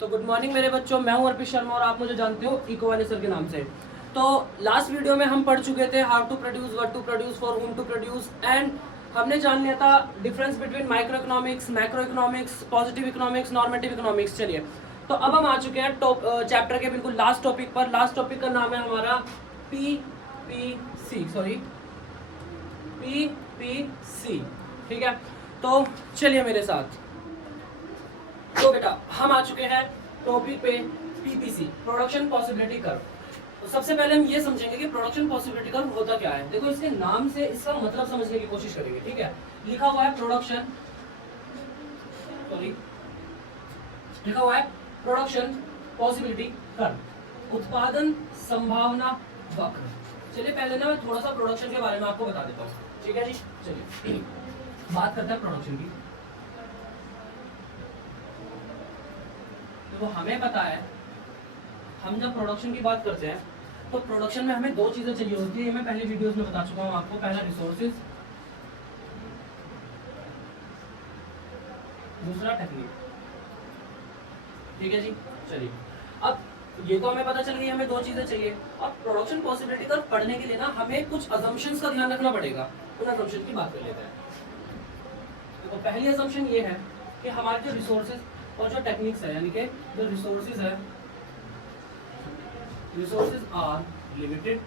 तो good morning मेरे बच्चों, मैं हूं अर्पित शर्मा और आप मुझे जानते हो इको वाले सर के नाम से। तो लास्ट वीडियो में हम पढ़ चुके थे how to produce, what to produce, for whom to produce and हमने जान लिया था difference between micro economics, macro economics, positive economics, normative economics. चलिए, तो अब हम आ चुके हैं चैप्टर के बिल्कुल लास्ट टॉपिक पर। लास्ट टॉपिक का नाम है हमारा पीपीसी, पीपीसी। ठीक है, तो चलिए मेरे साथ। तो बेटा हम आ चुके हैं टॉपिक पे पीपीसी, प्रोडक्शन पॉसिबिलिटी कर्व। तो सबसे पहले हम ये समझेंगे कि प्रोडक्शन पॉसिबिलिटी कर्व होता क्या है। देखो, इसके नाम से इसका मतलब समझने की कोशिश करेंगे। ठीक है, लिखा हुआ है प्रोडक्शन, लिखा हुआ है प्रोडक्शन पॉसिबिलिटी कर्व, उत्पादन संभावना वक्र। चलिए पहले ना मैं थोड़ा सा प्रोडक्शन के बारे में आपको बता देता हूँ। ठीक है जी, चलिए बात करते हैं प्रोडक्शन की। तो हमें पता है, हम जब प्रोडक्शन की बात करते हैं तो प्रोडक्शन में हमें दो चीजें चाहिए होती है। मैं पहले वीडियोस में बता चुका हूं आपको। पहला रिसोर्सेज, दूसरा टेक्निक। ठीक है जी, चलिए अब ये तो हमें पता चल गई, हमें दो चीजें चाहिए। अब प्रोडक्शन पॉसिबिलिटी का पढ़ने के लिए ना हमें कुछ अजम्पशंस का ध्यान रखना पड़ेगा। उन अजम्पशन की बात कर लेते हैं। तो पहली अजम्पशन ये है कि हमारे जो रिसोर्सेज और जो टेक्निक्स है, यानी कि जो रिसोर्सेज है, रिसोर्सेज आर लिमिटेड।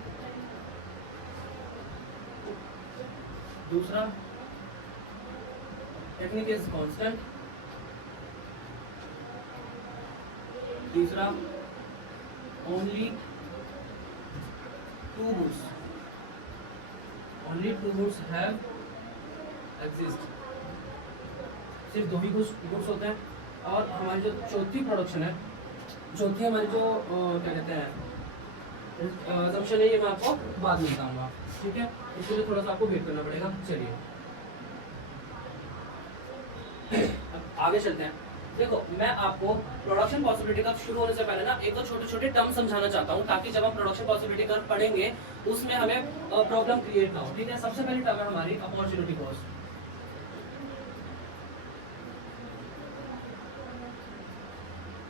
दूसरा, टेक्निक इज कांस्टेंट। तीसरा, only two goods, only two goods have exist. सिर्फ दो ही गुड्स होते हैं। और हमारी जो चौथी प्रोडक्शन है, चौथी हमारी जो क्या कहते हैं assumption है, ये मैं आपको बाद में बताऊंगा। ठीक है, इसके लिए थोड़ा सा आपको वेट करना पड़ेगा। चलिए अब आगे चलते हैं। देखो, मैं आपको प्रोडक्शन पॉसिबिलिटी का शुरू होने से पहले ना एक तो छोटे छोटे टर्म समझाना चाहता हूँ, ताकि जब हम प्रोडक्शन पॉसिबिलिटी का पढ़ेंगे उसमें हमें प्रॉब्लम क्रिएट ना हो। ठीक है, सबसे पहली टर्म है हमारी अपॉर्चुनिटी कॉस्ट।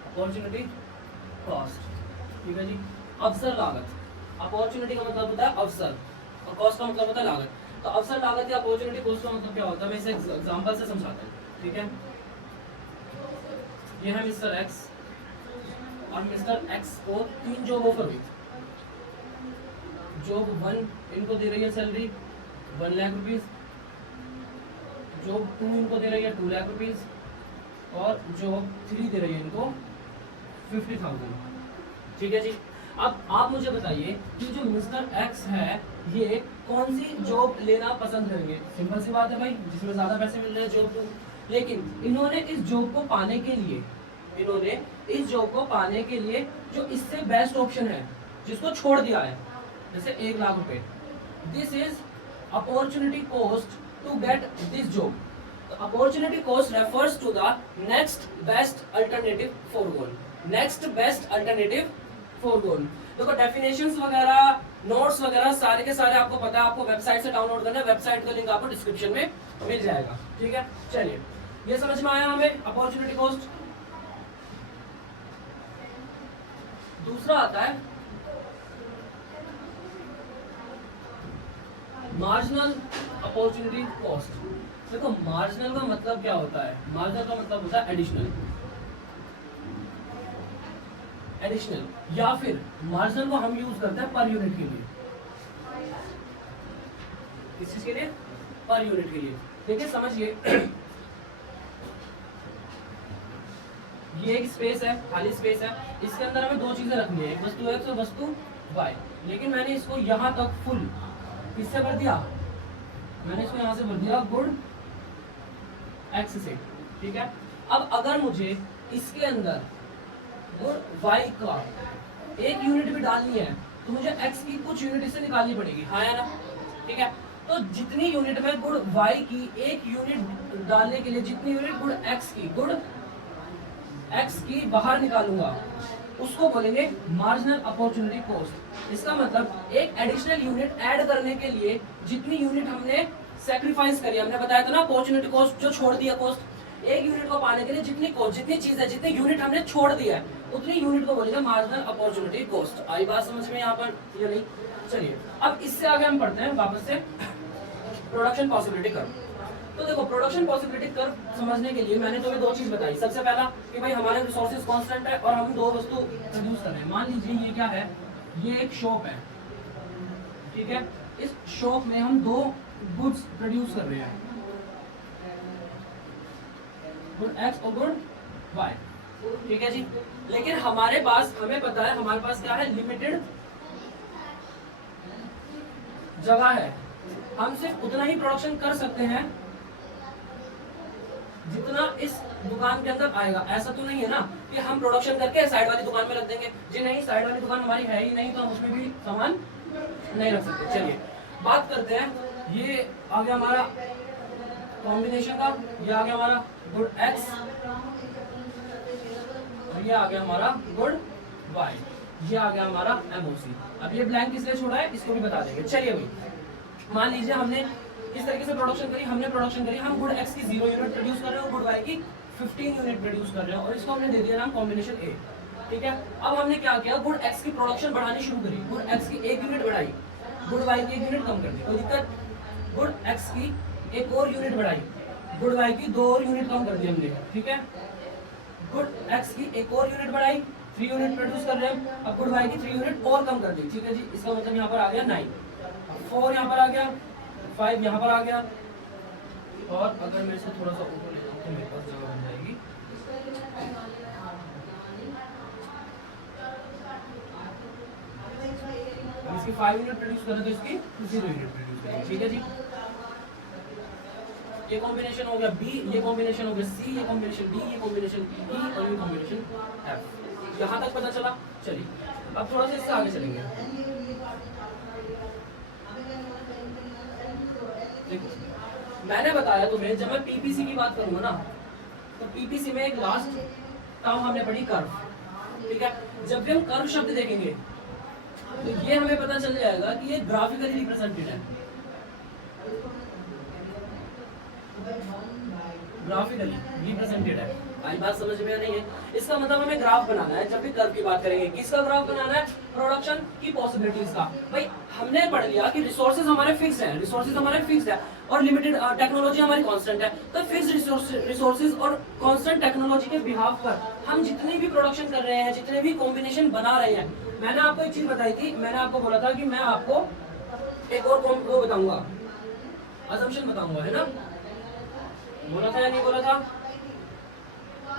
अपॉर्चुनिटी कॉस्ट, ठीक है जी। अवसर लागत, अपॉर्चुनिटी का मतलब होता है अवसर और कॉस्ट का मतलब होता है लागत। तो अवसर लागत या अपॉर्चुनिटी कॉस्ट का मतलब क्या होता है, मैं इसे एग्जांपल से समझाता हूँ। ठीक है, ये है मिस्टर एक्स और मिस्टर एक्स को 3 जॉब ऑफर हुई। जॉब 1 इनको दे रही है सैलरी 1 लाख रुपीज, जॉब 2 इनको दे रही है 2 लाख रुपीज, और जॉब 3 दे रही है इनको 50,000। ठीक है जी। अब आप मुझे बताइए कि जो मिस्टर एक्स है ये कौन सी जॉब लेना पसंद करेंगे। सिंपल सी बात है भाई, जिसमें ज्यादा पैसे मिल रहे हैं, जॉब 2। लेकिन इन्होंने इस जॉब को पाने के लिए, इन्होंने इस जॉब को पाने के लिए जो इससे बेस्ट ऑप्शन है, जिसको छोड़ दिया है, जैसे 1 लाख रुपए, this is opportunity cost to get this job. Opportunity cost refers to the next best alternative forgone, next best alternative forgone. देखो, डेफिनेशंस वगैरह, नोट्स वगैरह सारे के सारे आपको पता है, आपको वेबसाइट से डाउनलोड करना है। वेबसाइट का लिंक आपको डिस्क्रिप्शन में मिल जाएगा। ठीक है, चलिए ये समझ में आया हमें अपॉर्चुनिटी कॉस्ट। दूसरा आता है मार्जिनल अपॉर्चुनिटी कॉस्ट। देखो, मार्जिनल का मतलब क्या होता है, मार्जिनल का मतलब होता है एडिशनल, एडिशनल, या फिर मार्जिनल को हम यूज करते हैं पर यूनिट के लिए। किस चीज के लिए? पर यूनिट के लिए। देखिए समझिए, ये एक स्पेस है, खाली स्पेस है, इसके अंदर हमें दो चीजें रखनी है, एक वस्तु एक्स और वस्तु वाई। लेकिन मैंने इसको यहां तक फुल किससे भर दिया, मैंने इसको यहां से भर दिया गुड एक्स से। ठीक है, अब अगर मुझे इसके अंदर गुड वाई का एक यूनिट भी डालनी है तो मुझे एक्स की कुछ यूनिट इससे निकालनी पड़ेगी, हाँ या ना। ठीक है, तो जितनी यूनिट में गुड वाई की एक यूनिट डालने के लिए जितनी यूनिट गुड एक्स की बाहर निकालूंगा उसको बोलेंगे मार्जिनल अपॉर्चुनिटी कॉस्ट। इसका मतलब एक एडिशनल यूनिट ऐड करने के लिए जितनी यूनिट हमने सैक्रिफाइस करी, हमने बताया था ना अपॉर्चुनिटी कॉस्ट जो छोड़ दिया कॉस्ट, एक यूनिट को पाने के लिए जितनी चीज है, जितनी यूनिट हमने छोड़ दिया है, उतनी यूनिट को बोलेगा मार्जिनल अपॉर्चुनिटी कॉस्ट। आई बात समझ में यहाँ पर या नहीं? चलिए अब इससे आगे हम पढ़ते हैं वापस से प्रोडक्शन पॉसिबिलिटी कर्व। तो देखो प्रोडक्शन पॉसिबिलिटी कर्व समझने के लिए मैंने तुम्हें दो चीज बताई। सबसे पहला कि भाई हमारे रिसोर्सेज कांस्टेंट है और हम दो वस्तु प्रोड्यूस कर रहे हैं। मान लीजिए ये क्या है, ये एक शॉप है, ठीक है। इस शॉप में हम दो गुड्स प्रोड्यूस कर रहे हैं, गुड एक्स और गुड वाई, ठीक है जी। लेकिन हमारे पास, हमें पता है हमारे पास क्या है, लिमिटेड जगह है। हम सिर्फ उतना ही प्रोडक्शन कर सकते हैं जितना इस दुकान के अंदर आएगा। ऐसा तो नहीं है ना कि हम प्रोडक्शन करके साइड वाली दुकान में रख देंगे जी, नहीं, साइड वाली दुकान हमारी है ही नहीं, तो हम उसमें भी सामान नहीं रख सकते। चलिए बात करते हैं, ये आ गया हमारा कॉम्बिनेशन का, ये आ गया हमारा गुड एक्स और ये आ गया हमारा गुड वाई, ये आ गया हमारा एमओसी। अब ये ब्लैंक किसने छोड़ा है, इसको भी बता देंगे। चलिए भाई मान लीजिए हमने किस तरीके से प्रोडक्शन करी, हमने प्रोडक्शन करी, हम गुड एक्स की 0 यूनिट प्रोड्यूस कर रहे हैं और गुड वाई की 15 यूनिट प्रोड्यूस कर रहे हैं और इसको हमने दे दिया नाम कॉम्बिनेशन ए, ठीक है। अब हमने क्या किया, गुड एक्स की प्रोडक्शन बढ़ानी शुरू करी, गुड एक्स की 1 यूनिट बढ़ाई, गुड वाई की 1 यूनिट कम कर दी, कोई दिक्कत। गुड एक्स की 1 और यूनिट बढ़ाई, गुड वाई की 2 और यूनिट कम कर दी हमने, ठीक है। गुड एक्स की 1 और यूनिट बढ़ाई, 3 यूनिट प्रोड्यूस कर रहे हैं, अब गुड वाई की 3 यूनिट और कम कर दी, ठीक है जी। इसका मतलब यहाँ पर आ गया 9, 4 यहाँ पर आ गया, 5 यहाँ पर आ गया, और अगर मैं इसको थोड़ा सा ऊपर ले जाऊँ तो मेरे पास जगह बन जाएगी। इसकी 5 यूनिट प्रोड्यूस करें तो इसकी 0 यूनिट प्रोड्यूस करें, ठीक है जी। ये कॉम्बिनेशन हो गया बी, ये कॉम्बिनेशन हो गया सी, ये कॉम्बिनेशन डी, ये कॉम्बिनेशन ई और ये कॉम्बिनेशन एफ। यहाँ तक पता चला। चलिए अब थोड़ा सा इससे आगे चलेंगे। देखो मैंने बताया तुम्हें, जब मैं पीपीसी की बात करूंगा ना, तो पीपीसी में एक लास्ट टर्म हमने पढ़ी कर्व, ठीक है। जब भी हम कर्व शब्द देखेंगे तो ये हमें पता चल जाएगा कि ये ग्राफिकली रिप्रेजेंटेड है, ग्राफिकली रिप्रेजेंटेड है। आई बात समझ में नहीं है? इसका मतलब हमें ग्राफ बनाना है। जब भी कर्व की बात करेंगे, किसका ग्राफ बनाना है, प्रोडक्शन की पॉसिबिलिटीज का। भाई हमने पढ़ लिया कि रिसोर्सेज हमारे फिक्स हैं, रिसोर्सेज हमारे फिक्स है और लिमिटेड टेक्नोलॉजी हमारी कांस्टेंट है। तो फिक्स रिसोर्सेज और कांस्टेंट टेक्नोलॉजी के बिहाफ पर हम जितनी भी प्रोडक्शन कर रहे हैं, जितने भी कॉम्बिनेशन बना रहे हैं, मैंने आपको एक चीज बताई थी, मैंने आपको बोला था कि मैं आपको एक और वो बताऊंगा, असम्पशन बताऊंगा, है ना? बोला था या नहीं बोला था?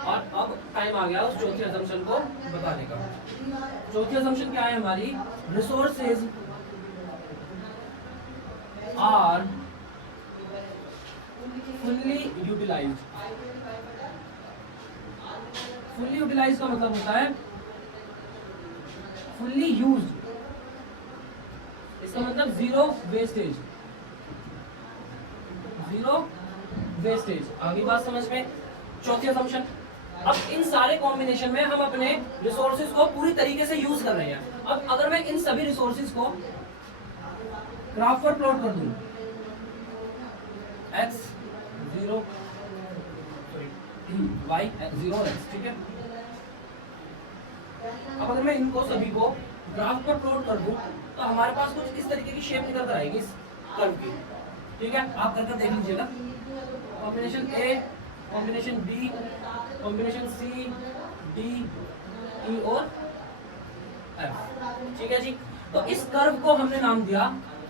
और अब टाइम आ गया उस चौथी असम्पशन को बताने का। चौथी असम्पशन क्या है हमारी, resources are fully utilised. Fully utilised का मतलब होता है फुल्ली यूज्ड, इसका मतलब जीरो वेस्टेज, जीरो वेस्टेज। आगे बात समझ में? चौथी असम्पशन। अब इन सारे कॉम्बिनेशन में हम अपने रिसोर्सेज को पूरी तरीके से यूज कर रहे हैं। अब अगर मैं इन सभी रिसोर्सेज को ग्राफ पर प्लॉट कर दूं, x 0 y 0 x, ठीक है। अब अगर मैं इनको सभी को ग्राफ पर प्लॉट कर दूं तो हमारे पास कुछ इस तरीके की शेप निकल कर आएगी इस कर्व की, ठीक है। आप कर देख लीजिएगा, कॉम्बिनेशन ए, कॉम्बिनेशन बी, कॉम्बिनेशन सी, डी, ई और एफ, ठीक है जी। तो इस कर्व को हमने नाम दिया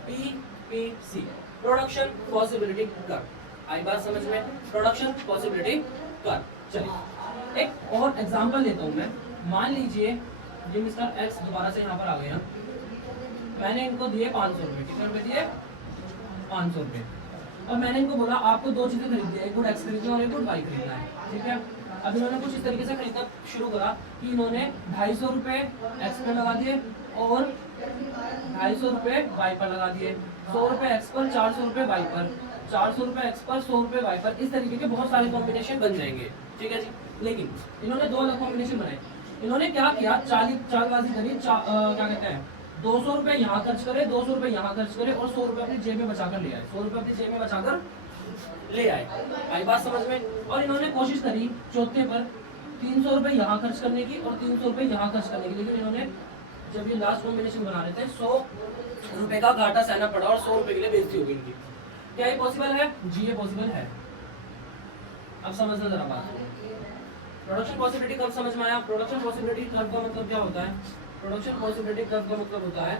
पीपीसी, प्रोडक्शन पॉसिबिलिटी कर्व। आई बात समझ में? Production possibility curve. चलिए एक और एग्जांपल लेता हूं मैं। मान लीजिए ये मिस्टर एक्स दोबारा से यहाँ पर आ गया, मैंने इनको दिए 500 रुपये, कितने रुपए दिए? 500 रुपये। और मैंने इनको बोला आपको दो चीजें खरीदनी है, एक गुड एक्स खरीदना और एक गुड वाई खरीदना है, ठीक है। अब इन्होंने कुछ इस तरीके से खरीदना शुरू करा कि इन्होंने 250 रुपये एक्स पर लगा दिए और 250 रुपये वाई पर लगा दिए, 100 रुपये एक्स पर, 400 रुपये वाई पर, 400 रुपये एक्स पर, 100 रुपये वाई पर। इस तरीके के बहुत सारे कॉम्बिनेशन बन जाएंगे, ठीक है जी। लेकिन इन्होंने दो अलग कॉम्बिनेशन बनाए। इन्होंने क्या किया, चालबाजी करी, क्या कहते हैं, 200 रुपये यहाँ खर्च करे, 200 रुपये यहाँ खर्च करे और 100 रुपये अपनी जेब में बचाकर ले आए, 100 रुपये अपनी जेब में बचाकर ले आए। आई बात समझ में? और इन्होंने कोशिश करी चौथे पर 300 रुपए यहाँ खर्च करने की और 300 रुपए यहाँ खर्च करने की, लेकिन इन्होंने जब ये लास्ट कॉम्बिनेशन बना रहे थे 100 रुपए का घाटा सहना पड़ा और 100 रुपए के लिए बेइज्जती हो गई इनकी। क्या ये पॉसिबल है? जी ये पॉसिबल है। अब समझना जरा बात। प्रोडक्शन पॉसिबिलिटी कब समझ में आया? प्रोडक्शन पॉसिबिलिटी कर्व का मतलब क्या होता है? प्रोडक्शन पॉसिबिलिटी कर्व का मतलब होता है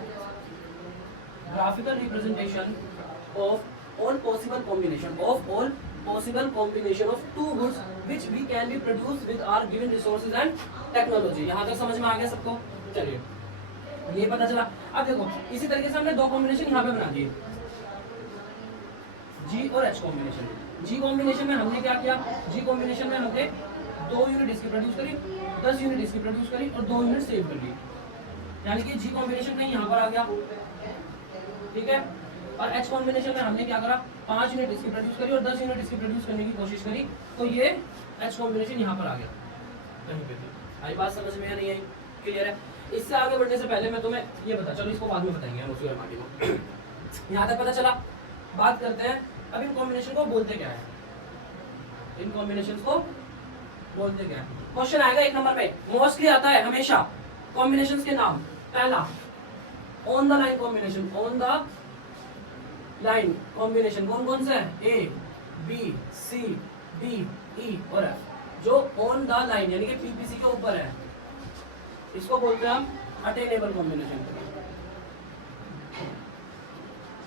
graphical representation of all possible combination of two goods which we can be produce with our given resources and technology. यहाँ तक समझ में आ गया सबको? चलिए ये पता चला। अब देखो इसी तरीके से हमने दो कॉम्बिनेशन यहाँ पे बना दिए, जी और एच कॉम्बिनेशन। जी कॉम्बिनेशन में हमने क्या किया? जी कॉम्बिनेशन में हमने 2 यूनिट इसकी प्रोड्यूस करी, 10 यूनिट इसकी प्रोड्यूस करी और 2 यूनिट सेव कर ली, यानी कि जी कॉम्बिनेशन कहीं यहाँ पर आ गया, ठीक है। और एच कॉम्बिनेशन में हमने क्या करा? 5 यूनिट इसकी प्रोड्यूस करी और 10 यूनिट इसकी प्रोड्यूस करने की कोशिश करी, तो ये एच कॉम्बिनेशन यहाँ पर आ गया कहीं पे भी। आई बात समझ में या नहीं आई? क्लियर है? इससे आगे बढ़ने से पहले मैं तुम्हें ये बता, चलो इसको बाद में बताएंगे हम उसी एमआरटी को। यहाँ तक पता चला। बात करते हैं अब इन कॉम्बिनेशन को बोलते क्या है, इन कॉम्बिनेशन को बोलते क्या है। क्वेश्चन आएगा 1 नंबर पे, मोस्टली आता है हमेशा कॉम्बिनेशंस के नाम। पहला on the line combination, on the line combination कौन कौन से है? A B C D E और एफ। जो ऑन द लाइन यानी कि पीपीसी के ऊपर है, इसको बोलते हैं हम अटेनेबल कॉम्बिनेशन,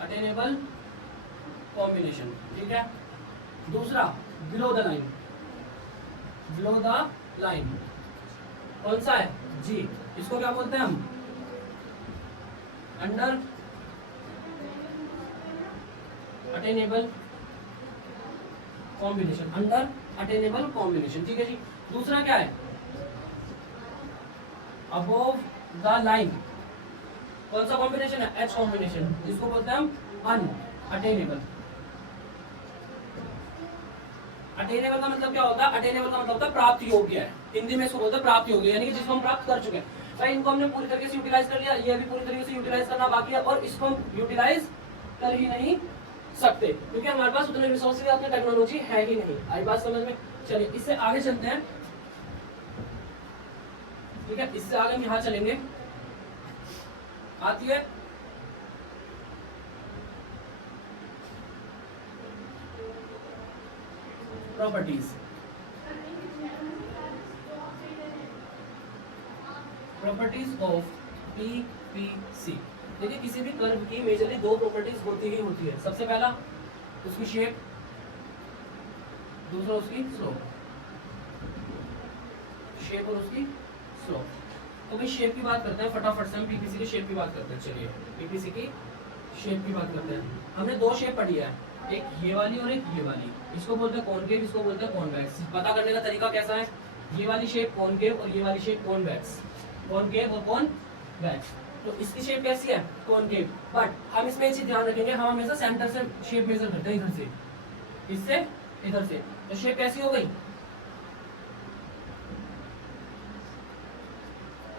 अटेनेबल कॉम्बिनेशन, ठीक है। दूसरा below the line, below the line कौन सा है? जी, इसको क्या बोलते हैं हम? Under attainable combination, under attainable combination, ठीक है जी। दूसरा क्या है? अबोव द लाइन, कौन सा कॉम्बिनेशन है? एच कॉम्बिनेशन, इसको बोलते हैं हम अनअटेनेबल। अटेनेबल का मतलब क्या होता है? अटेनेबल का मतलब होता है प्राप्त योग्य है, हिंदी में इसको बोलते हैं प्राप्त योग्य, यानी कि जिसको हम प्राप्त कर चुके हैं। भाई इनको हमने पूरी तरीके से यूटिलाइज कर लिया, ये भी पूरी तरीके से यूटिलाइज करना बाकी है, और इसको हम यूटिलाइज कर ही नहीं सकते क्योंकि हमारे पास उतने रिसोर्सेज या उतनी टेक्नोलॉजी है ही नहीं। आई बात समझ में? चलिए इससे आगे चलते हैं, ठीक है। इससे आगे हम यहाँ चलेंगे, आती है प्रॉपर्टीज। Properties of PPC. देखिए किसी भी कर्व की मेजरली 2 प्रॉपर्टीज होती ही होती है। सबसे पहला उसकी शेप, दूसरा उसकी स्लोप, शेप और उसकी स्लोप। तो भाई शेप की बात करते हैं फटाफट से, हम पीपीसी की शेप की बात करते हैं। चलिए पीपीसी की शेप की बात करते हैं। हमने 2 शेप पढ़ी है, एक ये वाली और एक ये वाली। इसको बोलते हैं कॉनकेव, इसको बोलते हैं कॉन्वेक्स। पता करने का तरीका कैसा है? ये वाली शेप कॉनकेव और ये वाली शेप कॉन्वेक्स, कॉनकेव और कॉन्वेक्स। तो इसकी शेप कैसी है? कॉनकेव। बट हम इसमें एक चीज ध्यान रखेंगे, हम हमेशा सेंटर से शेप मेजर करते हैं, इधर से, इससे इधर से। तो शेप कैसी हो गई?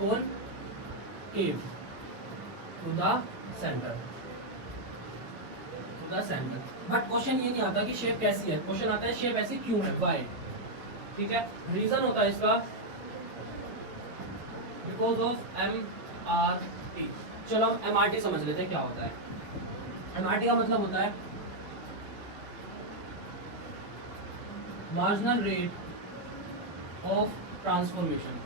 Concave to the centre, to the centre. But question ये नहीं आता कि शेप कैसी है, क्वेश्चन आता है शेप ऐसी क्यों है, व्हाई, ठीक है। रीजन होता है इसका बिकॉज ऑफ MRT। चलो हम MRT समझ लेते हैं क्या होता है। MRT का मतलब होता है मार्जिनल रेट ऑफ ट्रांसफॉर्मेशन।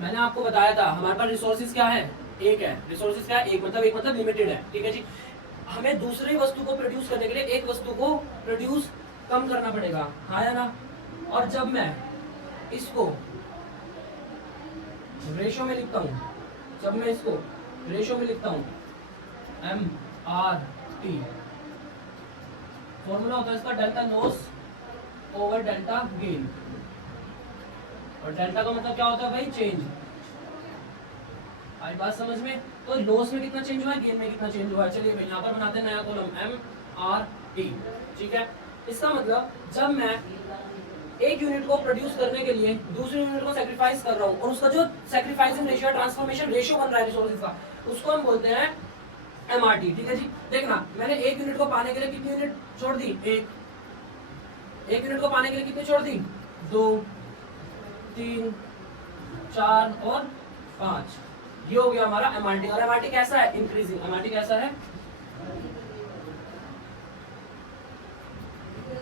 मैंने आपको बताया था हमारे पास रिसोर्सेज क्या है? एक है। रिसोर्सेज क्या है? एक मतलब लिमिटेड है, ठीक है जी। हमें दूसरी वस्तु को प्रोड्यूस करने के लिए एक वस्तु को प्रोड्यूस कम करना पड़ेगा, हाँ या ना? और जब मैं इसको रेशो में लिखता हूं, जब मैं इसको रेशो में लिखता हूं MRT, फॉर्मूला होता है इसका delta loss over delta gain. और डेल्टा का मतलब क्या होता है भाई? चेंज। आई बात समझ में? तो लॉस में कितना चेंज हुआ है, गेन में कितना चेंज हुआ है। चलिए भाई यहाँ पर बनाते हैं नया कॉलम MRT, ठीक है। इसका मतलब जब मैं एक यूनिट को प्रोड्यूस करने के लिए दूसरी यूनिट को सैक्रिफाइस कर रहा हूँ और उसका जो सैक्रिफाइसिंग रेशियो, ट्रांसफॉर्मेशन रेशियो बन रहा है रिसोर्सेज का, उसको हम बोलते हैं एमआरटी, ठीक है जी। देखना मैंने 1 यूनिट को पाने के लिए कितनी यूनिट छोड़ दी, 1 यूनिट को पाने के लिए कितनी छोड़ दी, 2 3 4 और 5, ये हो गया हमारा एमआरटी। और एमआरटी कैसा है, इंक्रीजिंग। एमआरटी कैसा है,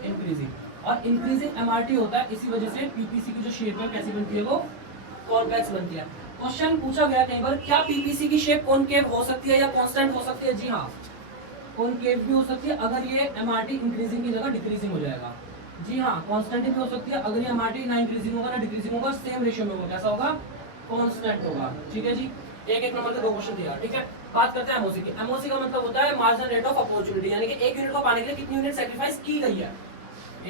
इंक्रीजिंग। और इंक्रीजिंग एमआरटी होता है, इसी वजह से पीपीसी की जो शेप है कैसी बनती है, वो कॉन्वेक्स बनती है। क्वेश्चन पूछा गया कई बार, क्या पीपीसी की शेप कॉनकेव हो सकती है या कांस्टेंट हो सकती है? जी हाँ, कॉनकेव भी हो सकती है अगर ये एमआरटी इंक्रीजिंग की जगह डिक्रीजिंग हो जाएगा। जी हाँ, कांस्टेंट भी हो सकती है अगर ये एमआरटी ना इंक्रीजिंग होगा ना डिक्रीजिंग होगा, सेम रेशियो में होगा। कैसा होगा, कांस्टेंट होगा। ठीक है जी, एक नंबर के 2 क्वेश्चन दिया। ठीक है, बात करते हैं एमओसी की। एमओसी का मतलब होता है मार्जिनल रेट ऑफ अपॉर्चुनिटी, यानी कि 1 यूनिट को पाने के लिए कितनी यूनिट सैक्रिफाइस की गई है।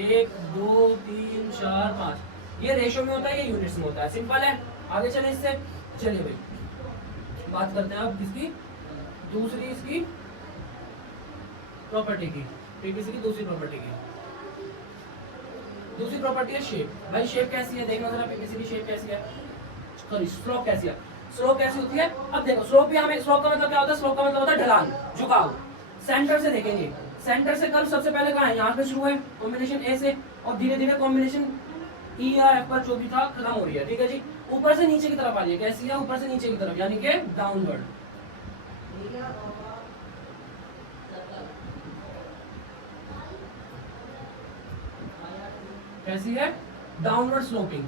1 2 3 4 5, ये रेशियो में होता है, ये यूनिट्स में होता है। सिंपल है, आगे चले इससे। चलिए भाई बात करते हैं अब किसकी, दूसरी इसकी प्रॉपर्टी की, पीपीसी की दूसरी प्रॉपर्टी की। दूसरी प्रॉपर्टी है शेप। भाई शेप कैसी है, देखना जरा पीपीसी की शेप कैसी है, सॉरी स्लोप कैसी है। स्लोप कैसी होती है, अब देखो स्लोप भी हमें, स्लोप का मतलब क्या होता है, स्लोप का मतलब होता है ढलान, झुकाव। सेंटर से देखेंगे, सेंटर से कर्व सबसे पहले कहां है, यहाँ पे शुरू है कॉम्बिनेशन ए से, और धीरे धीरे कॉम्बिनेशन ई या एफ पर जो भी था खत्म हो रही है। ठीक है जी, ऊपर से नीचे की तरफ आ रही है, कैसी है, ऊपर से नीचे की तरफ, यानी कि डाउनवर्ड। कैसी है, डाउनवर्ड स्लोपिंग,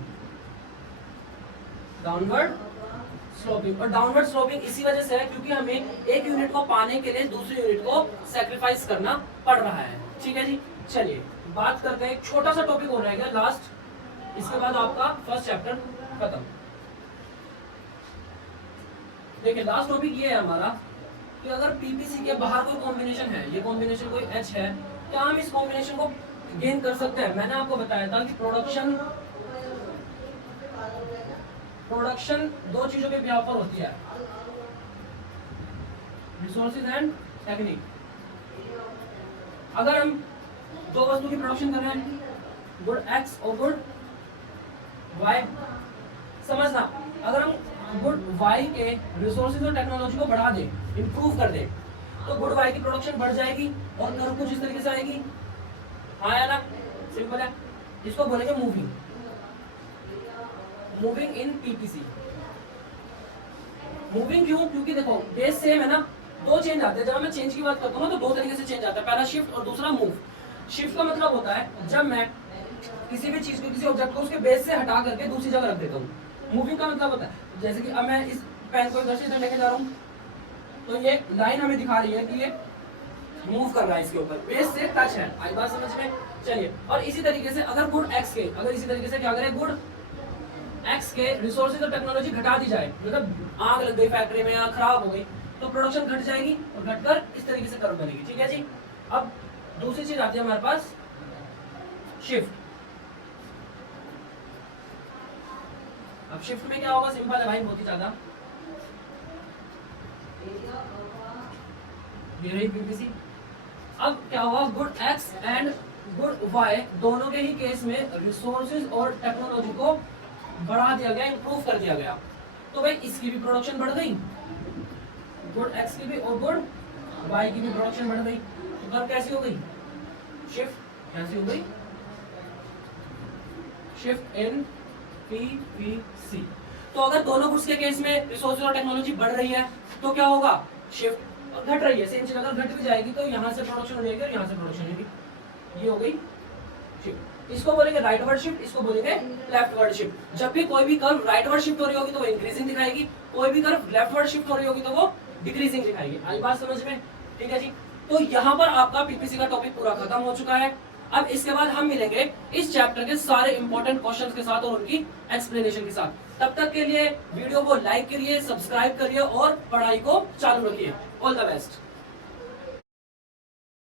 डाउनवर्ड स्लोपिंग। और डाउनवर्ड स्लोपिंग इसी वजह से है क्योंकि हमें 1 यूनिट को पाने के लिए दूसरी यूनिट को सैक्रिफाइस करना पड़ रहा है। ठीक है जी, चलिए बात करते हैं, एक छोटा सा टॉपिक हो रहेगा लास्ट, इसके बाद आपका फर्स्ट चैप्टर खत्म। देखिए लास्ट टॉपिक ये है हमारा कि अगर पीपीसी के बाहर कोई कॉम्बिनेशन है, ये कॉम्बिनेशन कोई एच है, क्या हम इस कॉम्बिनेशन को गेन कर सकते हैं? मैंने आपको बताया था कि प्रोडक्शन 2 चीजों के बिहाफ पर होती है, रिसोर्सेज एंड टेक्निक। अगर हम 2 वस्तु की प्रोडक्शन कर रहे हैं, गुड एक्स और गुड वाई, समझना अगर हम गुड वाई के रिसोर्सेज और टेक्नोलॉजी को बढ़ा दें, इंप्रूव कर दें, तो गुड वाई की प्रोडक्शन बढ़ जाएगी और कर्व कुछ इस तरीके से आएगी। हाँ या ना, सिंपल है। इसको बोलेंगे moving, moving in PPC. Moving क्यों, क्योंकि देखो बेस सेम है ना, 2 चेंज आते हैं। जब मैं चेंज की बात करता हूँ ना तो 2 तरीके से चेंज आता है, पहला शिफ्ट और दूसरा मूव। शिफ्ट का मतलब होता है जब मैं किसी भी चीज को, किसी ऑब्जेक्ट को उसके बेस से हटा करके दूसरी जगह रख देता हूँ। मूविंग का मतलब होता है जैसे कि अब मैं इस पेन को इधर से इधर लेके जा रहा हूँ, तो ये लाइन हमें दिखा रही है कि ये मूव कर रहा है, इसके ऊपर बेस से टच है। आई बात समझ में? चलिए, और इसी तरीके से अगर गुड एक्स के, अगर इसी तरीके से क्या करें, गुड एक्स के रिसोर्सेज और टेक्नोलॉजी घटा दी जाए, मतलब आग लग गई फैक्ट्री में या खराब हो गई, तो प्रोडक्शन घट जाएगी और घटकर इस तरीके से कर्व बनेगी। ठीक है जी, अब दूसरी चीज आती है हमारे पास, शिफ्ट। अब शिफ्ट में क्या होगा, सिंपल है भाई, बहुत ही ज्यादा। ये रही पीपीसी। अब क्या हुआ, good X and good Y दोनों के ही केस में रिसोर्सेज और टेक्नोलॉजी को बढ़ा दिया गया, इंप्रूव कर दिया गया। तो भाई इसकी भी प्रोडक्शन बढ़ गई, गुड एक्स की भी और गुड वाई की भी प्रोडक्शन बढ़ गई। तो कर्व कैसी हो गई, शिफ्ट कैसी हो गई, शिफ्ट इन पीपीसी। तो अगर दोनों गुड्स के केस में रिसोर्सेज और टेक्नोलॉजी बढ़ रही है तो क्या होगा, शिफ्ट। और घट रही है, सेम चीज अगर घट भी जाएगी तो यहाँ से प्रोडक्शन हो जाएगी और यहाँ से प्रोडक्शन होगी। ये हो गई शिफ्ट। इसको बोलेंगे राइटवर्ड शिफ्ट, इसको बोलेंगे लेफ्टवर्ड शिफ्ट। जब भी कोई भी कर्व राइटवर्ड शिफ्ट हो रही होगी तो वो इंक्रीजिंग दिखाएगी, कोई भी कर्व लेफ्टवर्ड शिफ्ट हो रही होगी तो वो डिक्रीजिंग दिखाएगी। आई बात समझ में? ठीक है जी, तो यहाँ पर आपका पीपीसी का टॉपिक पूरा खत्म हो चुका है। अब इसके बाद हम मिलेंगे इस चैप्टर के सारे इंपॉर्टेंट क्वेश्चंस के साथ और उनकी एक्सप्लेनेशन के साथ। तब तक के लिए वीडियो को लाइक करिए, सब्सक्राइब करिए और पढ़ाई को चालू रखिए। All the best.